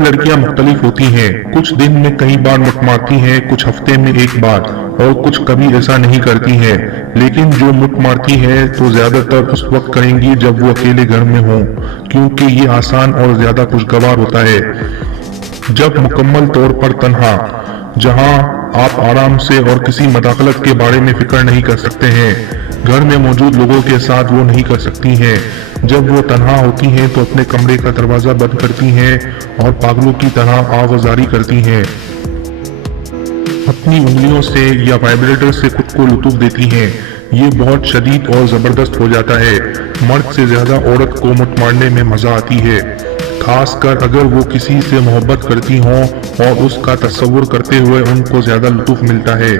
लड़कियां मुख्तलिफ होती हैं, कुछ दिन में कई बार मुट मारती हैं, कुछ हफ्ते में एक बार, और कुछ कभी ऐसा नहीं करती हैं। लेकिन जो मुट मारती है तो ज्यादातर उस वक्त करेंगी जब वो अकेले घर में हों, क्योंकि ये आसान और ज्यादा खुशगवार होता है। जब मुकम्मल तौर पर तन्हा, जहां आप आराम से और किसी मदाखलत के बारे में फिक्र नहीं कर सकते हैं, घर में मौजूद लोगों के साथ वो नहीं कर सकती हैं। जब वो तन्हा होती हैं तो अपने कमरे का दरवाजा बंद करती हैं और पागलों की तरह आवाज़ारी करती हैं, अपनी उंगलियों से या वाइब्रेटर से खुद को लुत्फ देती हैं। ये बहुत शदीद और ज़बरदस्त हो जाता है। मर्द से ज़्यादा औरत को मुट मारने में मज़ा आती है, खासकर अगर वो किसी से मोहब्बत करती हों और उसका तस्वुर करते हुए उनको ज़्यादा लुत्फ मिलता है।